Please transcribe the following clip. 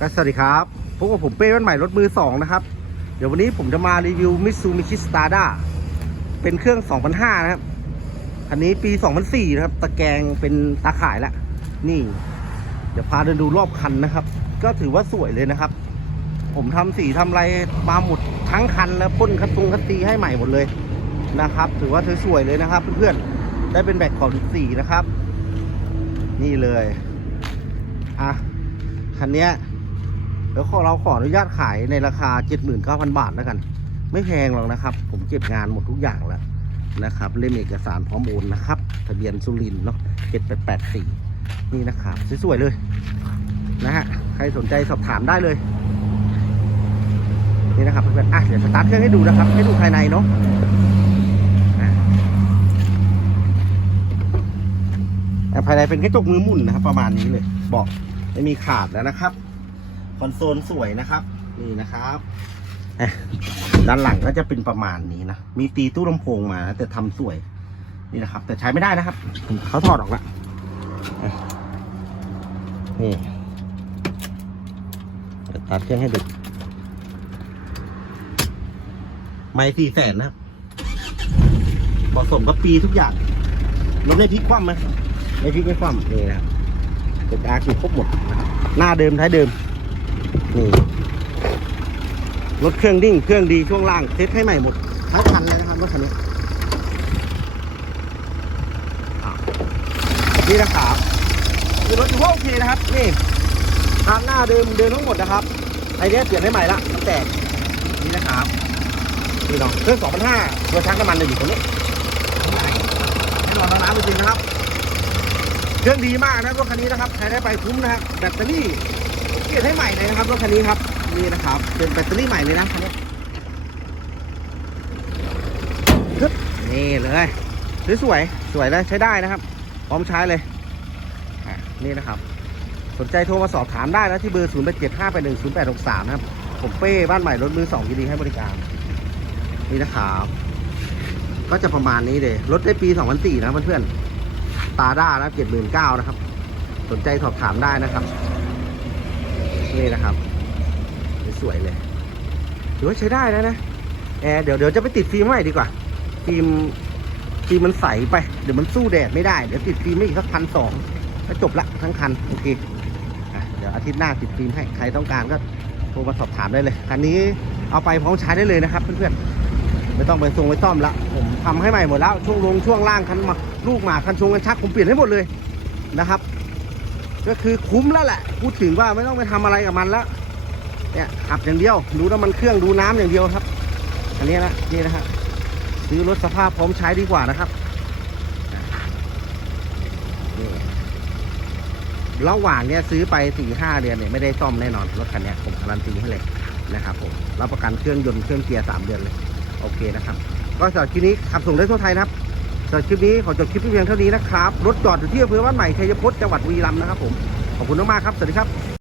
ก็สวัสดีครับพบกับผมเป้วันใหม่รถมือ 2 นะครับ เดี๋ยววันนี้ผมจะมารีวิวมิ t ซูมิชิสตาร์ด้าเป็นเครื่อง 2005 นะครับ คันนี้ปี 2004 นะครับ ตะแกรงเป็นตาข่ายแล้ว นี่ เดี๋ยวพาเดินดูรอบคันนะครับ ก็ถือว่าสวยเลยนะครับ ผมทำสีทำอะไรมาหมดทั้งคันแล้วพ่นคัตตุงคัตตีให้ใหม่หมดเลยนะครับ ถือว่าสวยๆเลยนะครับ เพื่อนๆ ได้เป็นแบตขอบสีนะครับ นี่เลย อะ คันเนี้ ยเดี๋ยวขอเราขออนุญาตขายในราคา 79,000 บาทแล้วกัน ไม่แพงหรอกนะครับ ผมเก็บงานหมดทุกอย่างแล้วนะครับ เล่มเอกสารพร้อมโอนนะครับ ทะเบียนสุรินทร์เนาะ7884นี่นะครับ สวยๆเลยนะฮะ ใครสนใจสอบถามได้เลย นี่นะครับเพื่อนๆอะเดี๋ยวสตาร์ทเครื่องให้ดูนะครับ ให้ดูภายในเนาะอะอะภายในเป็นกระจกมือหมุนนะครับ ประมาณนี้เลยเบาะไม่มีขาดแล้วนะครับ คอนโซลสวยนะครับ นี่นะครับด้านหลังก็จะเป็นประมาณนี้นะ มีตีตู้ลำโพงมาแต่ทำสวย นี่นะครับ แต่ใช้ไม่ได้นะครับ เขาถอดออกละนี่เดี๋ยวตัดเครื่องให้ดูไม่สี่แสนนะครับเหมาะสมกับปีทุกอย่างรถไม่พลิกคว่ำไหมไม่พลิกไม่คว่ำนี่นะครับเป็นอาร์คือครบหมดนะครับหน้าเดิมท้ายเดิม นี่รถเครื่องดิ้งเครื่องดีช่วงล่างเซ็ตให้ใหม่หมดทั้งคันเลยนะครับรถคันนี้นี่นะครับคือรถถือว่าโอเคนะครับ นี่ทางหน้าเดิมเดิมทั้งหมดนะครับไอเนี้ยเปลี่ยนให้ใหม่ละตั้งแต่นี่นะครับนี่เนาะเครื่อง2,500ตัวชักน้ำมันเลยอยู่ตรงนี้ให้รอน้ำจริงนะครับ เครื่องดีมากนะรถคันนี้นะครับใช้ได้ไปคุ้มนะฮะแบตเตอรี่ เปลี่ยนให้ใหม่เลยนะครับรถคันนี้ครับนี่นะครับเป็นแบตเตอรี่ใหม่เลยนะคันนี้นี่เลยสวยๆสวยเลยใช้ได้นะครับ พร้อมใช้เลยนี่นะครับ สนใจโทรมาสอบถามได้นะที่เบอร์ 0 8 7 5 8 1 0 8 6 3 นะครับ ผมเป้บ้านใหม่รถมือสองยินดีให้บริการ นี่นะครับ ก็จะประมาณนี้เลยรถได้ปี 2004 นะเพื่อนๆตาด้านะ79,000นะครับ สนใจสอบถามได้นะครับ นี่นะครับ สวยเลยถือว่าใช้ได้แล้วนะแอร์เดี๋ยวเดี๋ยวจะไปติดฟิล์มใหม่ดีกว่าฟิล์มฟิล์มมันใสไปเดี๋ยวมันสู้แดดไม่ได้เดี๋ยวติดฟิล์มไม่อีกสักพันสองก็จบละทั้งคันโอเคอเดี๋ยวอาทิตย์หน้าติดฟิล์มให้ใครต้องการก็โทรมาสอบถามได้เลยคันนี้เอาไปพร้อมใช้ได้เลยนะครับเพื่อนๆไม่ต้องไปทรงไปซ่อมละผมทำให้ใหม่หมดแล้วช่วงลงช่วงล่างคันมาลูกหมาคันชงกันชักผมเปลี่ยนให้หมดเลยนะครับ ก็คือคุ้มแล้วแหละพูดถึงว่าไม่ต้องไปทำอะไรกับมันแล้วเนี่ยขับอย่างเดียว ดูน้ำมันเครื่องดูน้ำอย่างเดียวครับ อันนี้นะนี่นะฮะซื้อรถสภาพพร้อมใช้ดีกว่านะครับระหว่างเนี้ยซื้อไปสี่ห้าเดือนเนี่ยไม่ได้ซ่อมแน่นอนรถคันนี้ผมการันตีให้เลยนะครับผมรับประกันเครื่องยนต์เครื่องเกียร์สามเดือนเลย โอเคนะครับ ก็สำหรับคลิปนี้ขับส่งได้ทั่วไทยนะครับ สำหรับคลิปนี้ขอจบคลิปเพียงเท่านี้นะครับ รถจอดอยู่ที่อำเภอบ้านใหม่ชัยพจน์จังหวัดบุรีรัมย์นะครับผม ขอบคุณมากๆครับ สวัสดีครับ